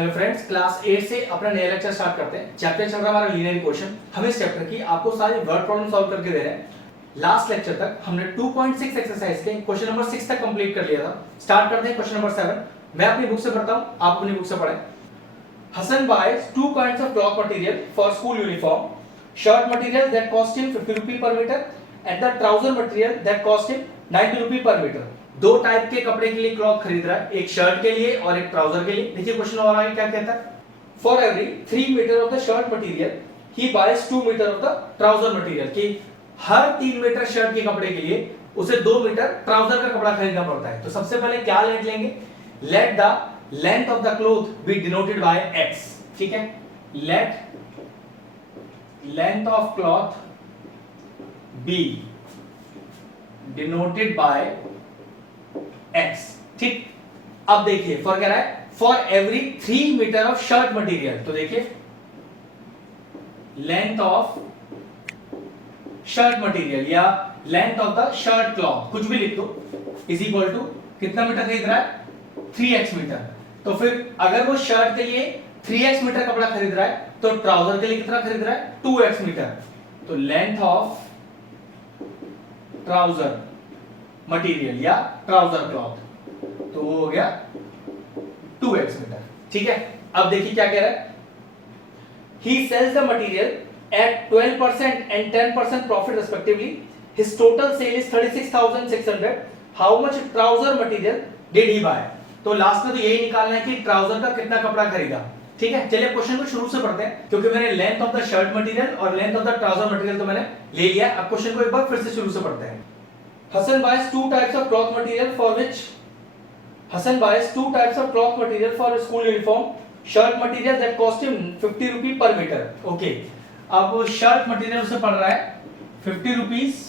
Hello friends, class 8 से अपना नया लेक्चर स्टार्ट करते हैं। चैप्टर चल रहा है हमारा लीनियर इक्वेशन। हम इस चैप्टर की आपको सारी वर्ड प्रॉब्लम सॉल्व करके दे रहे हैं। लास्ट लेक्चर तक हमने 2.6 एक्सरसाइज के क्वेश्चन नंबर 6 तक कंप्लीट कर लिया था। स्टार्ट करते हैं क्वेश्चन नंबर 7। मैं अपनी बुक से पढ़ता हूं, आप अपनी बुक से पढ़ें। Hassan buys two kinds of cloth material for school uniform. Shirt material that cost him 50 rupee per meter and the trouser material that cost him 90 rupee per meter. दो टाइप के कपड़े के लिए क्लॉथ खरीद रहा है, एक शर्ट के लिए और एक ट्राउजर के लिए। देखिए क्वेश्चन और आगे क्या कहता है। For every 3 meter of the shirt material, he buys 2 meter of the trouser material. कि हर 3 मीटर शर्ट के कपड़े के लिए उसे 2 मीटर ट्राउजर का कपड़ा खरीदना पड़ता है। तो सबसे पहले क्या लेट लेंगे, let the length of the cloth be denoted by x। ठीक है, let length of cloth be denoted by x। ठीक, अब देखिए फॉर कह रहा है for every 3 metre of shirt material. तो देखिए लेंथ ऑफ शर्ट मटेरियल या length of the shirt cloth, कुछ भी लिख दो, इज इक्वल टू कितना मीटर खरीद रहा है, 3x मीटर। तो फिर अगर वो शर्ट के लिए 3x मीटर कपड़ा खरीद रहा है तो ट्राउजर के लिए कितना खरीद रहा है, 2x मीटर। तो लेंथ ऑफ ट्राउजर मटेरियल या ट्राउजर क्लॉथ तो वो हो गया 2x मीटर। ठीक है, अब देखिए क्या कह रहा है। He sells the material at 12% and 10% profit respectively. His total sale is 36,600. How much trouser material did he buy? तो लास्ट में तो यही निकालना है कि ट्राउजर का कितना कपड़ा खरीदा। ठीक है, चलिए क्वेश्चन को शुरू से पढ़ते हैं, क्योंकि मैंने length of the shirt material और length of the trouser material तो मैंने ले लिया। अब क्वेश्चन को एक बार फिर से शुरू से पढ़ते हैं। Hassan buys two types of cloth material for which Hassan buys two types of cloth material for a school uniform. Shirt material that cost him 50 rupee per meter. Okay, अब शर्ट मटेरियल उसे पड़ रहा है 50 rupees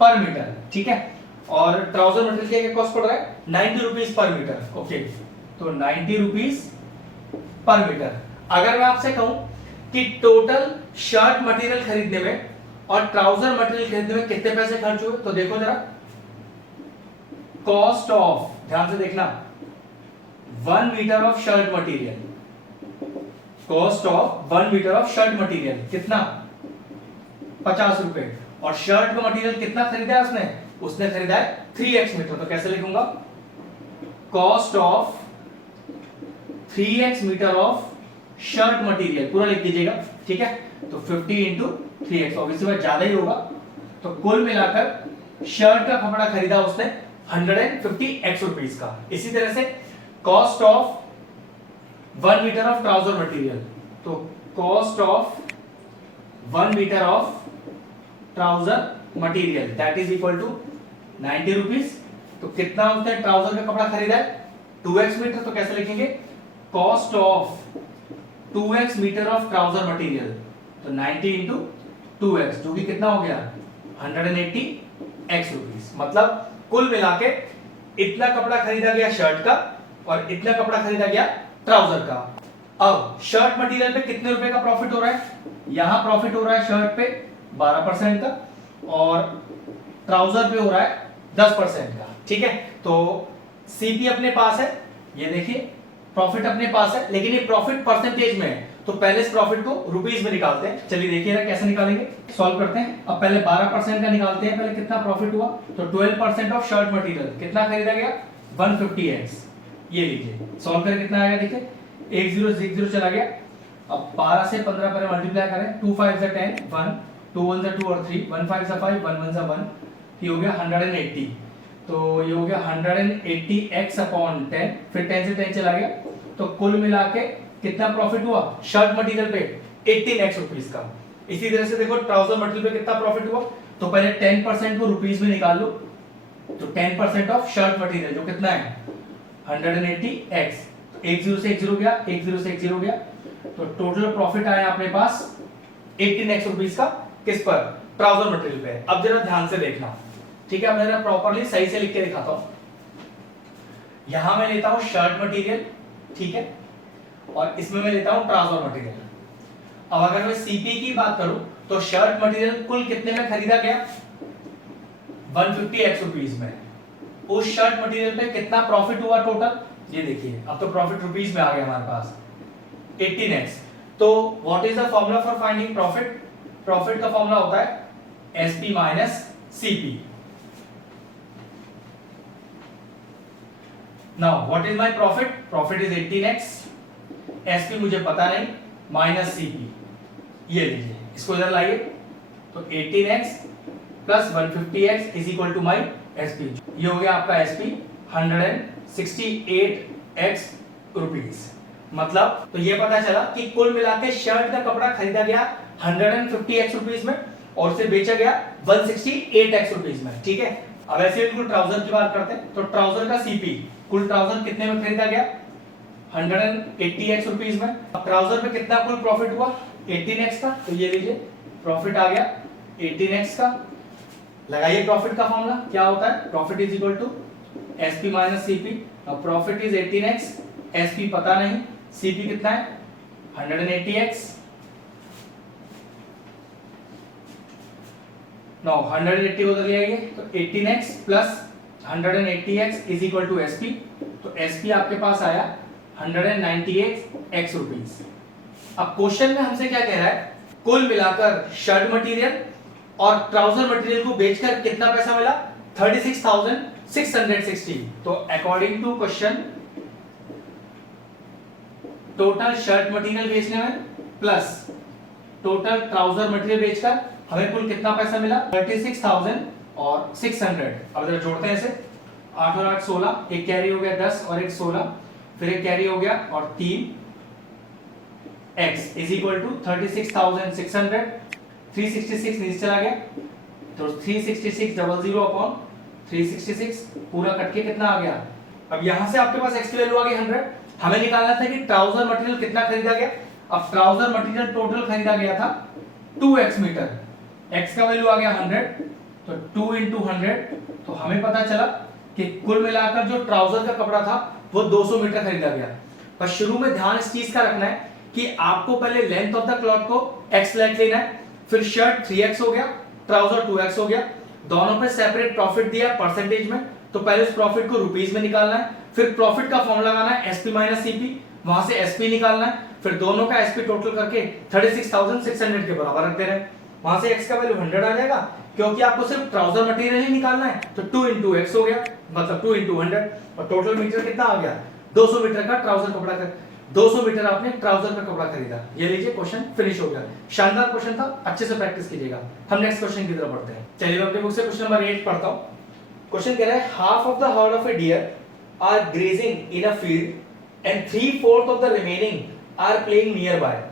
पर metre. ठीक है, और trouser material क्या कॉस्ट पड़ रहा है 90 रुपीस पर मीटर। ओके, तो 90 रुपीस पर मीटर। अगर मैं आपसे कहूं कि टोटल शर्ट मटेरियल खरीदने में और ट्राउजर मटेरियल खरीदने में कितने पैसे खर्च हुए, तो देखो जरा, कॉस्ट ऑफ, ध्यान से देखना, 1 metre of shirt material, cost of 1 metre of shirt material कितना, 50 रुपए। और शर्ट का मटेरियल कितना खरीदा है उसने खरीदा है 3x मीटर। तो कैसे लिखूंगा, cost of 3x metre of shirt material, पूरा लिख दीजिएगा। ठीक है, तो 50 इंटू 3x, ऑब्वियसली बात ज्यादा ही होगा। तो कुल मिलाकर शर्ट का कपड़ा खरीदा उसने 150x रुपीस का। इसी तरह से cost of 1 metre of trouser material, तो cost of 1 metre of trouser material that is equal to 90 rupees. तो कितना उसने ट्राउजर का कपड़ा खरीदा है, 2x मीटर। तो कैसे लिखेंगे, cost of 2x metre of trouser material, तो 90 इंटू 2x जो कि कितना हो गया 180x रुपीस। मतलब कुल मिलाके इतना कपड़ा खरीदा गया शर्ट का और इतना कपड़ा खरीदा गया ट्राउजर का। अब शर्ट मटेरियल पे कितने रुपए का प्रॉफिट हो रहा है, यहां प्रॉफिट हो रहा है शर्ट पे 12% का और ट्राउजर पे हो रहा है 10% का। ठीक है, तो सीपी अपने पास है, ये देखिए प्रॉफिट अपने पास है, लेकिन ये प्रॉफिट परसेंटेज में है। तो पहले इस प्रॉफिट को रुपीस में निकालते हैं। चलिए देखिए कैसे निकालेंगे, सॉल्व करते हैं। अब पहले 12% का निकालते हैं। पहले कितना प्रॉफिट हुआ, तो 12% ऑफ शर्ट मटेरियल कितना खरीदा गया 150x। ये लीजिए सॉल्व करके कितना आएगा, देखिए 1 0 6 0 चला गया। अब 12 से 15 पर मल्टीप्लाई करें, 2 5 10 1 2 1 2 और 3 1 5 5 1 1 1, ये हो गया 180। तो ये हो गया 180x अपॉन 10, फिर 10 से 10 चला गया। तो कुल मिला के कितना प्रॉफिट हुआ शर्ट मटेरियल पे 18x रुपीस का। इसी तरह से देखो ट्राउजर मटेरियल पे कितना प्रॉफिट हुआ, तो पहले 10% को रुपीस में निकाल लो। तो 10% ऑफ शर्ट मटेरियल जो कितना है 180x, 1 0 से 1 0 गया, 1 0 से 1 0 गया। तो टोटल प्रॉफिट आया अपने पास 18x रुपीस का, किस पर, ट्राउजर मटेरियल पे। अब जरा ध्यान से देखना, ठीक है, मैं प्रॉपर्ली सही से लिख के दिखाता हूं। यहां मैं लेता हूं शर्ट मटेरियल, ठीक है, और इसमें मैं लेता हूं ट्राउजर मटेरियल। अब अगर मैं सीपी की बात करूं तो शर्ट मटेरियल कुल कितने में खरीदा गया 150x रुपीस में। उस शर्ट मटेरियल पे कितना प्रॉफिट हुआ टोटल ये देखिए अब तो प्रॉफिट रुपीस में आ गया हमारे पास 18x। तो what is the formula for finding profit? Profit का फॉर्मूला होता है SP minus CP। Now what is my profit? Profit is 18x, SP मुझे पता नहीं, माइनस CP। ये लीजिए, इसको इधर लाइए, तो 18x plus 150x is equal to my SP। ये हो गया आपका SP 168x रुपीस। मतलब तो ये पता चला कि कुल मिला के शर्ट का कपड़ा खरीदा गया 150x रुपीस में और उसे बेचा गया 168x रुपीस में। ठीक है, अब ऐसे बिल्कुल ट्राउजर की बात करते हैं। तो ट्राउजर का CP, कुल ट्राउजर कितने में खरीदा गया? 180x रुपीस में। अब ट्राउजर पे कितना कुल प्रॉफिट हुआ? 18x का। तो ये लीजिए प्रॉफिट आ गया 18x का। लगाइए प्रॉफिट का फॉर्मूला, क्या होता है? Profit is equal to SP minus CP। अब प्रॉफिट इज 18x, SP पता नहीं, CP कितना है? 180x। नो 180 को उधर ले आइए, तो 18x plus 180x is equal to SP। तो SP आपके पास आया 198x रुपीस। अब क्वेश्चन में हमसे क्या कह रहा है? कुल मिलाकर शर्ट मटेरियल और ट्राउजर मटेरियल को बेचकर कितना पैसा मिला? 36,660। तो according to question total shirt material बेचने में प्लस टोटल ट्राउजर मटेरियल बेचकर हमें कुल कितना पैसा मिला? 36,600। अब जरा जोड़ते हैं इसे, 8 और 8 16, एक कैरी हो गया 10 और एक 16, फिर एक कैरी हो गया और 3 x इज इक्वल टू 36,600। 366 नीचे चला गया, तो 366 अपॉन 366 पूरा कट के कितना आ गया? अब यहां से आपके पास x की वैल्यू आ गई 100। हमें निकालना था कि ट्राउजर मटेरियल कितना खरीदा गया। अब ट्राउजर मटेरियल टोटल खरीदा गया था 2x मीटर, x का वैल्यू आ गया 100, तो 2 into 100। तो हमें पता चला कि कुल मिलाकर जो ट्राउजर का कपड़ा था वो 200 मीटर खरीदा गया। पर शुरू में ध्यान इस चीज का रखना है कि आपको पहले लेंथ ऑफ द क्लॉथ को x लेंथ लेना है, फिर शर्ट 3x हो गया, ट्राउजर 2x हो गया, दोनों पे सेपरेट प्रॉफिट दिया परसेंटेज में, तो पहले उस प्रॉफिट को रुपीस में निकालना है, फिर प्रॉफिट का फॉर्मूला लगाना है SP माइनस CP, वहां से SP निकालना है, फिर दोनों का SP टोटल करके 36,600 के बराबर रख देना है। वहां से x का वैल्यू 100 आ जाएगा, क्योंकि आपको सिर्फ ट्राउजर मटेरियल ही निकालना है, तो 2 into x हो गया, मतलब 2 into 100, और टोटल मीटर कितना आ गया? 200 मीटर का ट्राउजर कपड़ा का 200 मीटर आपने ट्राउजर का कपड़ा खरीदा। ये लीजिए क्वेश्चन फिनिश हो गया। शानदार क्वेश्चन था, अच्छे से प्रैक्टिस कीजिएगा। हम नेक्स्ट क्वेश्चन की तरफ बढ़ते हैं। चलिए मैं अपनी बुक से क्वेश्चन नंबर 8 पढ़ता हूं। क्वेश्चन कह रहा है half of the herd of a deer are grazing in a field and 3/4 of the remaining are playing nearby.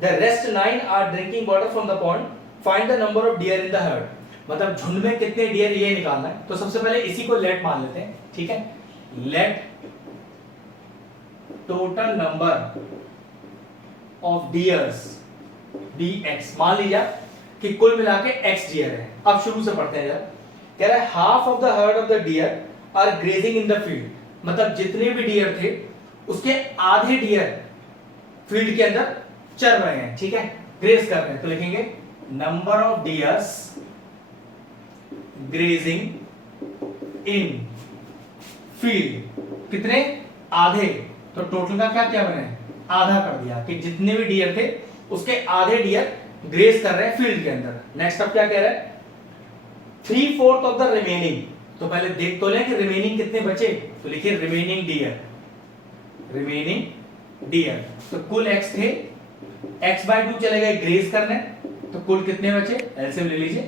The rest 9 are drinking water from the pond. Find the number of deer in the herd. मतलब झुंड में कितने dear ये निकालना है। तो सबसे पहले इसी को लेट मान लेते हैं, ठीक है। Let total number of dears dx मान लीजिए कि कुल मिला के x डियर है। अब शुरू से पढ़ते हैं जरा। कह रहा है half of the herd of the deer are grazing in the field. मतलब जितने भी डियर थे उसके आधे डियर फील्ड के अंदर चल रहे हैं, ठीक है, ग्रेज कर रहे हैं। तो लिखेंगे number of deers grazing in field. कितने? आधे। तो टोटल का क्या क्या बने? आधा कर दिया कि जितने भी डियर थे उसके आधे डियर ग्रेज कर रहे हैं फील्ड के अंदर। नेक्स्ट अब क्या कह रहा है? 3/4 ऑफ द रिमेनिंग। तो पहले देख तो लें कि रिमेनिंग कितने बचे। तो लिखिए रिमेनिंग डियर, रिमेनिंग डियर। तो कुल x थे, x/2 चले गए ग्रेज करने, तो कुल कितने बचे? एलसीएम ले लीजिए।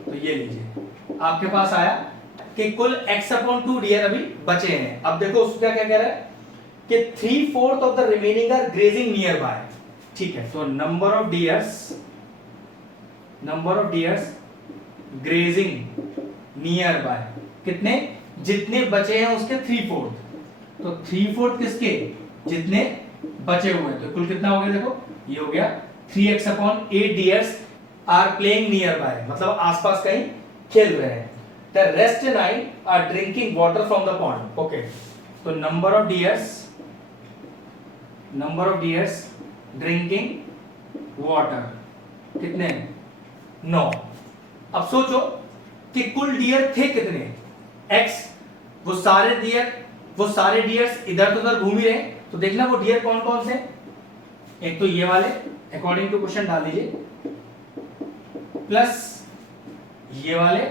तो ये लीजिए आपके पास आया कि कुल x/2 डियर अभी बचे हैं। अब देखो उसका क्या कह रहा है कि 3/4 of the remaining are grazing nearby, ठीक है। तो number of deers grazing nearby कितने? जितने बचे हैं उसके 3/4। तो 3/4 किसके? जितने बचे हुए हैं। तो कुल कितना हो गया? देखो ये हो गया 3x/8 deers are playing nearby, मतलब आसपास कहीं खेल रहे हैं। The rest 9 are drinking water from the pond. Okay. So number of deers drinking water कितने? 9। अब सोचो कि कुल डियर थे कितने? x। वो सारे डियर वो सारे डियर्स इधर उधर घूम ही रहे हैं, तो देखना वो डियर कौन कौन से, एक तो ये वाले अकॉर्डिंग टू क्वेश्चन डाल दीजिए, प्लस ये वाले,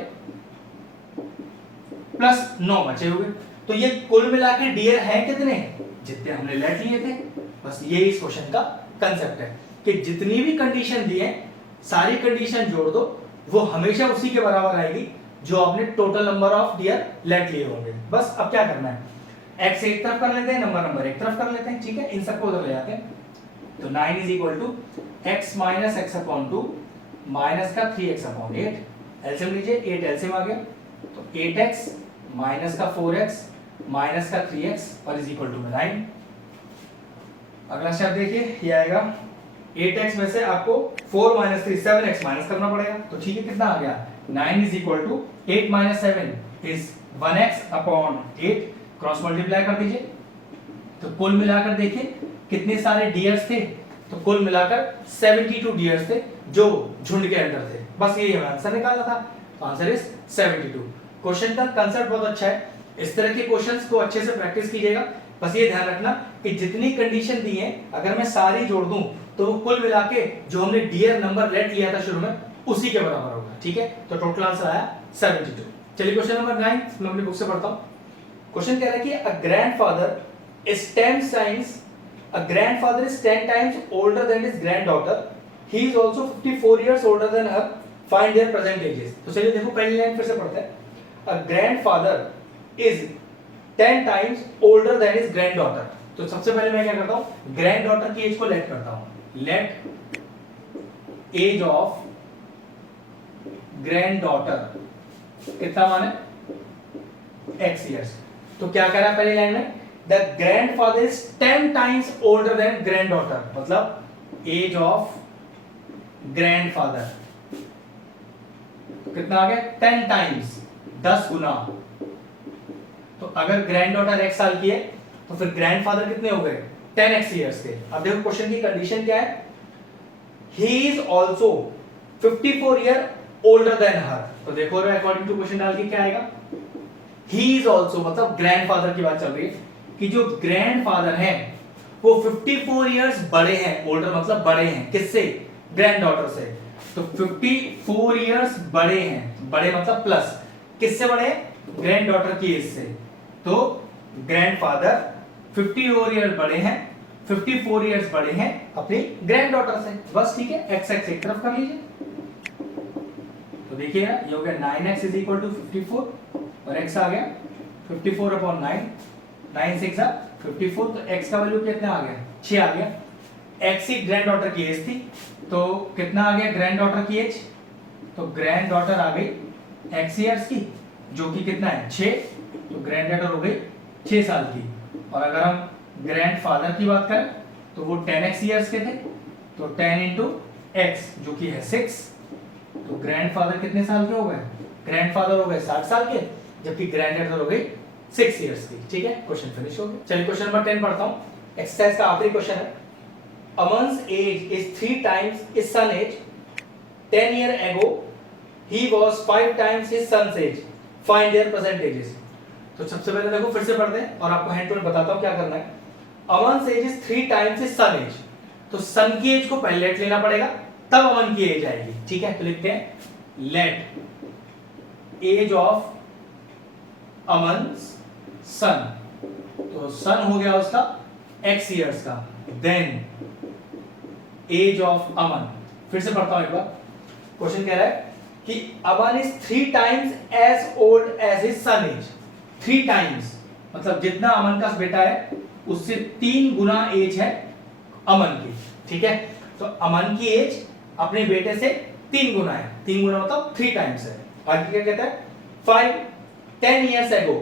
प्लस 9 बचे हुए। तो ये कुल मिला के डियर है कितने, जितने हमने लेट लिए थे। बस ये इस क्वेश्चन का कंसेप्ट है कि जितनी भी कंडीशन दी है सारी कंडीशन जोड़ दो, वो हमेशा उसी के बराबर आएगी जो आपने total number of deer let लिए होंगे। बस अब क्या करना है, x एक तरफ कर लेते हैं, नंबर एक तरफ कर लेते हैं, ठीक है, इन सबको उधर ले जाते हैं। तो 9 is equal to x minus x upon 2 minus का 3x अपॉन 8, एलसीएम लीजिए, 8 एलसीएम आ गया, तो 8x माइनस का 4x माइनस का 3x और इज इक्वल टू 9। अगला स्टेप देखिए, ये आएगा 8x में से आपको 4 माइनस 3 7x माइनस करना पड़ेगा, तो ठीक है, कितना आ गया, 9 is equal to 8 minus 7 is 1x upon 8, cross multiply कर दीजिए। तो कुल मिलाकर देखिए कितने सारे डियर्स थे, तो कुल मिलाकर 72 डियर्स थे जो झुंड के अंदर थे। बस ये हमें आंसर निकालना था, तो आंसर इज 72। क्वेश्चन का कंसेप्ट बहुत अच्छा है, इस तरह के क्वेश्चंस को अच्छे से प्रैक्टिस कीजिएगा। बस ये ध्यान रखना कि जितनी कंडीशन दी है अगर मैं सारी जोड़ दूं तो वो कुल मिला के जो हमने डियर नंबर लेट लिया था शुरू में उसी के बराबर होगा, ठीक है। तो टोटल आंसर आया 72। चलिए क्वेश्चन नंबर 9 मैं अपनी बुक से पढ़ता हूं। क्वेश्चन कह रहा है कि अ grandfather is 10 times older than his granddaughter, he is also 54 years older than her, find their present ages। तो चलिए देखो पहली लाइन फिर से पढ़ते हैं। A grandfather is 10 times older than his granddaughter। तो सबसे पहले मैं क्या करता हूं, ग्रैंडडॉटर की एज को लेट करता हूं, लेट एज ऑफ ग्रैंडडॉटर कितना माने x years। तो क्या कह रहा है पहली लाइन में, the grandfather is 10 times older than granddaughter, मतलब एज ऑफ ग्रैंडफादर कितना आ गया 10 times 10 गुना। तो अगर ग्रैंडडॉटर x साल की है तो फिर ग्रैंडफादर कितने हो गए 10x years के। अब देखो क्वेश्चन की कंडीशन क्या है, he is also 54 year older than her. तो देखो अकॉर्डिंग टू क्वेश्चन डाल के क्या आएगा, ही इज आल्सो मतलब ग्रैंडफादर की बात चल रही है कि जो ग्रैंडफादर हैं वो 54 इयर्स बड़े हैं, ओल्डर मतलब बड़े हैं किससे, ग्रैंडडॉटर से। तो 54 इयर्स बड़े हैं, बड़े मतलब प्लस, किससे बड़े, ग्रैंडडॉटर की एज से। तो ग्रैंडफादर 54 इयर्स बड़े हैं, 54 इयर्स बड़े हैं अपनी ग्रैंडडॉटर से। बस ठीक है, x x एक तरफ कर लीजिए। तो देखिए ये हो गया 9x इज इक्वल टू 54 और x आ गया 54 अपॉन 9, 9 6 54, तो x का वैल्यू कितना आ गया 6 आ गया। x ही ग्रैंडडॉटर की एज थी, तो कितना आ गया ग्रैंडडॉटर की एज, तो ग्रैंडडॉटर आ गई x इयर्स की जो कि कितना है 6, तो ग्रैंडडॉटर हो गई 6 साल की। और अगर हम ग्रैंडफादर की बात करें तो वो 10x इयर्स के थे, तो 10 इंटू x जो कि है 6, तो ग्रैंडफादर कितने साल के हो गए, ग्रैंडफादर हो गए 60 साल के, जबकि ग्रैंडडॉटर हो गई 6 इयर्स की। ठीक है, क्वेश्चन फिनिश हो गया। चलिए क्वेश्चन नंबर 10 पढ़ता हूं, एक्सरसाइज का आखिरी क्वेश्चन है। अमन's as is 3 times his son age, 10 year ago he was 5 times his son's age, find their present ages। तो सबसे पहले देखो फिर से पढ़ते हैं और आपको हैंड टू हैंड बताता हूं क्या करना है। अमन's as is 3 times his son age, तो सन की एज को पहले लेट लेना पड़ेगा तब अमन की एज आएगी। ठीक है, तो लिखते हैं लेट एज ऑफ अमन's सन, तो सन हो गया उसका x इयर्स का, देन एज ऑफ अमन। फिर से पढ़ता हूं एक बार, क्वेश्चन कह रहा है कि Aman is 3 times as old as his son age. 3 times मतलब जितना अमन का बेटा है उससे 3 गुना एज है अमन की। ठीक है, तो अमन की एज अपने बेटे से 3 गुना है, 3 गुना मतलब 3 times है। आगे क्या कहता है 10 years ago,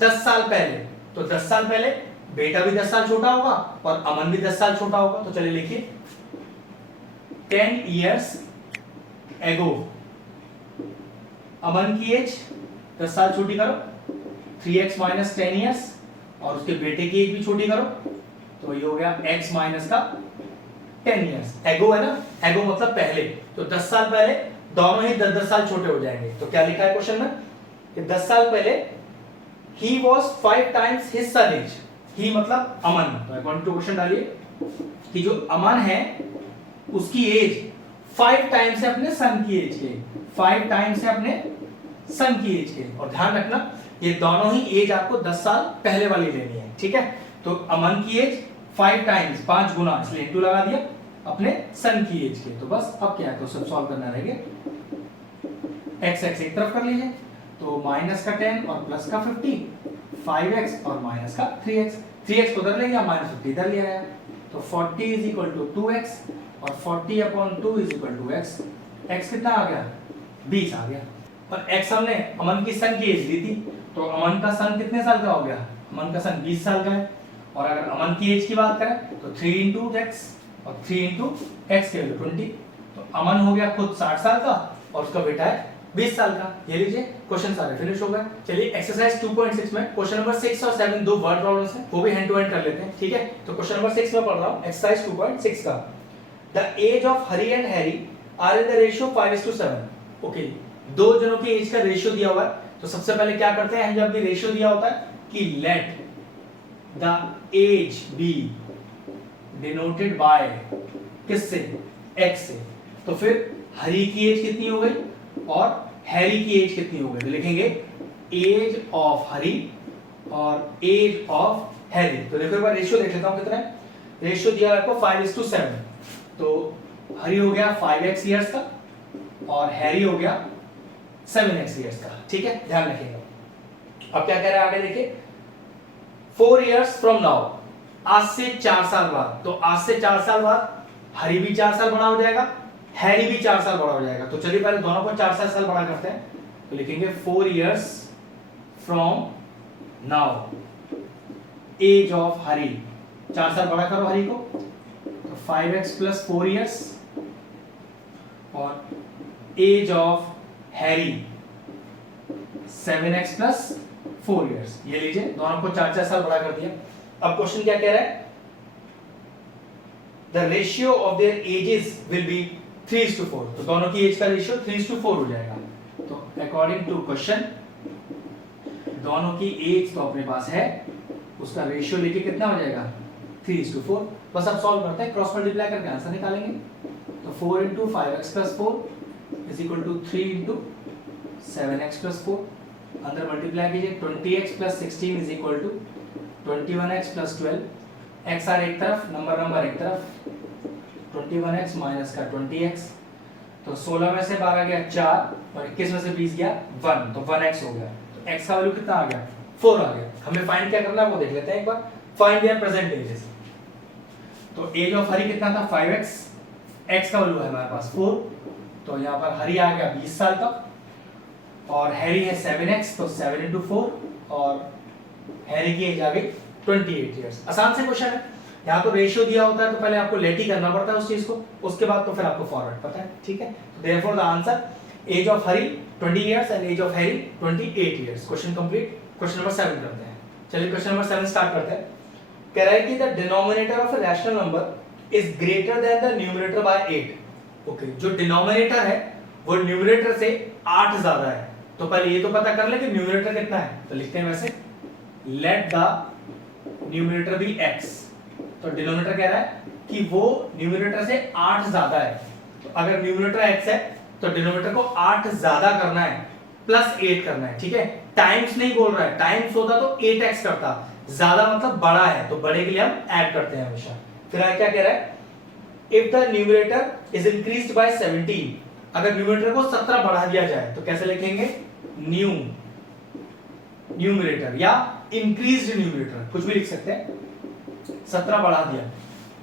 10 साल पहले, तो 10 साल पहले बेटा भी 10 साल छोटा होगा और अमन भी 10 साल छोटा होगा। तो चलिए लिखिए 10 years ago, अमन की एज 10 साल छोटी करो, 3x माइनस 10 years, और उसके बेटे की एज भी छोटी करो, तो ये हो गया x माइनस का 10 years। एगो है ना, एगो मतलब पहले, तो 10 साल पहले दोनों ही 10-10 साल छोटे हो जाएंगे। तो क्या लिखा है क्वेश्चन में कि 10 साल पहले he was 5 times his son age, he मतलब अमन, तो अकॉर्डिंग टू क्वेश्चन डालिए कि जो अमन है उसकी एज 5 टाइम्स है अपने सन की एज के, 5 टाइम्स है अपने सन की एज के। और ध्यान रखना ये दोनों ही एज आपको 10 साल पहले वाली लेनी है, ठीक है। तो अमन की एज 5 टाइम्स, 5 गुना, इसलिए इंटू लगा दिया अपने सन की एज के। तो बस अब क्या है, तो सब सॉल्व करना रहेगा। x x एक तरफ कर लीजिए, तो माइनस का 10 और प्लस का 50, 5x और माइनस का 3x, 3x को उधर ले गया, माइनस 50 इधर ले आया, तो 40 इज इक्वल टू 2x और 40 upon 2 is equal to x। x कितना आ गया, 20 आ गया। और x हमने अमन की सन की एज ली थी, तो अमन का सन कितने साल का हो गया, अमन का सन 20 साल का है। और अगर अमन की एज की बात करें तो 3 इंटू एक्स और 3 इंटू एक्स के वैल्यू 20, तो अमन हो गया खुद 60 साल का और उसका बेटा है 20 साल का। ये लीजिए क्वेश्चन सारे फिनिश हो गए। चलिए एक्सरसाइज 2.6 में क्वेश्चन नंबर 6 और 7 दो वर्ड प्रॉब्लम्स हैं, वो भी हैंड टू हैंड कर लेते हैं, ठीक है। तो क्वेश्चन नंबर 6 में पढ़ रहा हूं, एक्सरसाइज 2.6 का। The age of Hari and Harry are in the ratio 5:7। Okay, दो जनों की एज का रेशियो दिया हुआ है, तो सबसे पहले क्या करते हैं, जब भी रेशियो दिया होता है कि let the age be denoted by किससे, x से, तो फिर हरी की एज कितनी हो गई और हैरी की एज कितनी हो गई, तो लिखेंगे एज ऑफ हरी और एज ऑफ हैरी। तो देखो एक बार रेशियो देख लेता हूं कितना है, रेशियो दिया है आपको 5:7, तो हरी हो गया 5x ईयर्स का और हैरी हो गया 7x ईयर्स का, ठीक है, ध्यान रखिएगा। अब क्या कह रहा है आगे देखिए, 4 इयर्स फ्रॉम नाउ, आज से 4 साल बाद, तो आज से 4 साल बाद हरी भी 4 साल बड़ा हो जाएगा, हैरी भी 4 साल बड़ा हो जाएगा। तो चलिए पहले दोनों को 4 साल बड़ा करते हैं, तो लिखेंगे 4 years from now age of Hari, 4 साल बड़ा करो हरी को, तो 5x प्लस 4 इयर्स और age of Hari 7x plus 4 years. ये लीजिए दोनों को 4 साल बड़ा कर दिया। अब क्वेश्चन क्या कह रहा है, the ratio of their edges will be 3:4, तो दोनों की एज का रेशियो 3:4 हो जाएगा। तो अकॉर्डिंग टू क्वेश्चन दोनों की एज तो अपने पास है, उसका रेशियो लेके कितना हो जाएगा 3:4। बस अब सॉल्व करते हैं, क्रॉस मल्टीप्लाई करके आंसर निकालेंगे। तो 4 into 5x plus 4 is equal to 3 into 7x plus 4, अंदर मल्टीप्लाई कीजिए, 20x plus 16 is equal to 21x plus 12, x आर एक तरफ, नंबर एक तरफ, 21x माइनस का 20x, तो 16 में से 12 गया 4 और 21 में से 20 गया 1, तो 1x हो गया। तो x का वैल्यू कितना आ गया, 4 आ गया। हमें फाइंड क्या करना है वो देख लेते हैं एक बार, फाइंड देयर प्रेजेंट एजेस। तो एज ऑफ हरी कितना था 5x, x का वैल्यू है हमारे पास 4, तो यहाँ पर हरी आ गया 20 साल का और हैरी है 7x, तो 7 इंटू 4 और हैरी की एज आ गई 28 इयर्स। आसान से क्वेश्चन है, यहाँ तो रेशियो दिया होता है तो पहले आपको लेट ही करना पड़ता है उस चीज को, उसके बाद तो फिर आपको फॉरवर्ड पता है, ठीक है। Therefore the answer age of Hari 20 years and age of Harry 28 years. Question complete. Question number 7 करते हैं। चलिए क्वेश्चन नंबर 7 स्टार्ट करते हैं। कह रहा है कि the denominator of a rational number is greater than the numerator bye 8। Okay, जो डिनोमिनेटर है वो न्यूमरेटर से 8 ज्यादा है, तो पहले ये तो पता कर ले कि न्यूमरेटर कितना है, तो लिखते हैं वैसे let the numerator be x। तो डिनोमिनेटर कह रहा है कि वो न्यूमरेटर से 8 ज्यादा है, तो अगर न्यूमरेटर x है तो डिनोमिनेटर को 8 ज्यादा करना है प्लस 8 करना है, ठीक है। टाइम्स नहीं बोल रहा है, टाइम्स होता तो 8x करता, ज्यादा मतलब बड़ा है, तो बड़े के लिए हम ऐड करते हैं हमेशा। फिर क्या कह रहा है, if the numerator is increased by 17, अगर न्यूमरेटर को 17 बढ़ा दिया जाए तो कैसे लिखेंगे, न्यू न्यूमरेटर या इंक्रीज्ड न्यूमरेटर, कुछ भी लिख सकते हैं। 17 बढ़ा दिया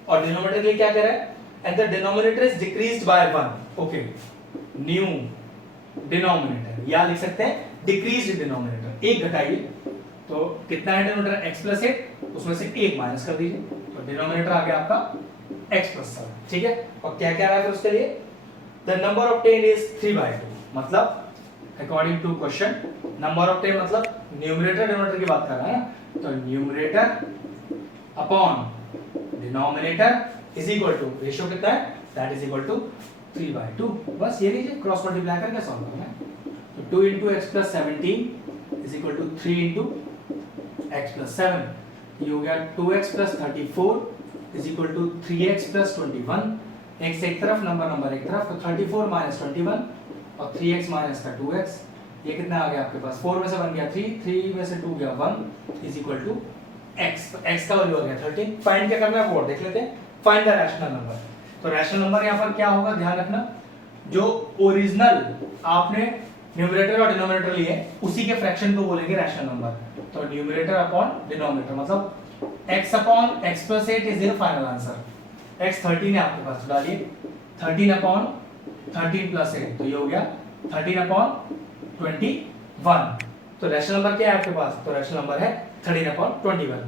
और डिनोमिनेटर के लिए क्या कह रहा है, and the denominator is decreased bye 1। Okay, new denominator या लिख सकते हैं डिक्रीज्ड डिनोमिनेटर, एक घटाइए, तो कितना है डिनोमिनेटर x प्लस 8, उसमें से 1 माइनस कर दीजिए, तो डिनोमिनेटर आ गया आपका x प्लस 7, ठीक है। और क्या क्या रहा है फिर उसके लिए, द नंबर ऑब्टेन्ड इज 3/2, मतलब according to question number obtained मतलब न्यूमरेटर डिनोमिनेटर की बात कर रहा है ना, तो numerator upon denominator is equal to ratio कितना है, दैट इज इक्वल टू 3/2। बस ये लीजिए क्रॉस मल्टीप्लाई करके सॉल्व करना है। तो 2 into x plus 17 is equal to 3 into x plus 7, ये हो गया 2x plus 34 is equal to 3x plus 21। x एक तरफ, नंबर एक तरफ, तो 34 माइनस 21 और 3x माइनस का 2x, ये कितना आ गया आपके पास, 4 में से 1 गया 3, 3 में से 2 गया 1 इज इक्वल टू x। तो x का वैल्यू आ गया 13। फाइंड क्या करना है वो देख लेते हैं। Find the rational number. तो रैशनल नंबर यहाँ पर क्या होगा, ध्यान रखना, जो ओरिजिनल आपने न्यूमरेटर और डिनोमिनेटर लिए उसी के फ्रैक्शन को बोलेंगे रैशनल नंबर। तो न्यूमरेटर अपॉन डिनोमिनेटर, मतलब x upon x plus 8 is your final answer. x 13 है आपके पास, तो डालिए 13 अपॉन 13 प्लस 8, तो ये हो गया 13 अपॉन 21। तो रैशनल नंबर क्या है आपके पास, तो रैशनल नंबर है 13 अपॉन 21।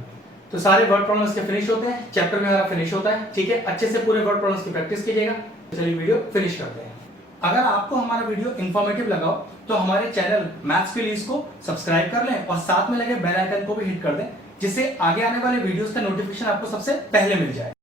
तो सारे वर्ड प्रॉब्लम्स के फिनिश होते हैं, चैप्टर में हमारा फिनिश होता है। ठीक है, अच्छे से पूरे वर्ड प्रॉब्लम्स की प्रैक्टिस कीजिएगा। चलिए वीडियो फिनिश करते हैं। अगर आपको हमारा वीडियो इंफॉर्मेटिव लगा हो तो हमारे चैनल मैथ्स प्लीज को सब्सक्राइब कर लें और साथ में लगे बेल आइकन को भी हिट कर दें, जिससे आगे आने वाले वीडियोस का नोटिफिकेशन आपको सबसे पहले मिल जाए।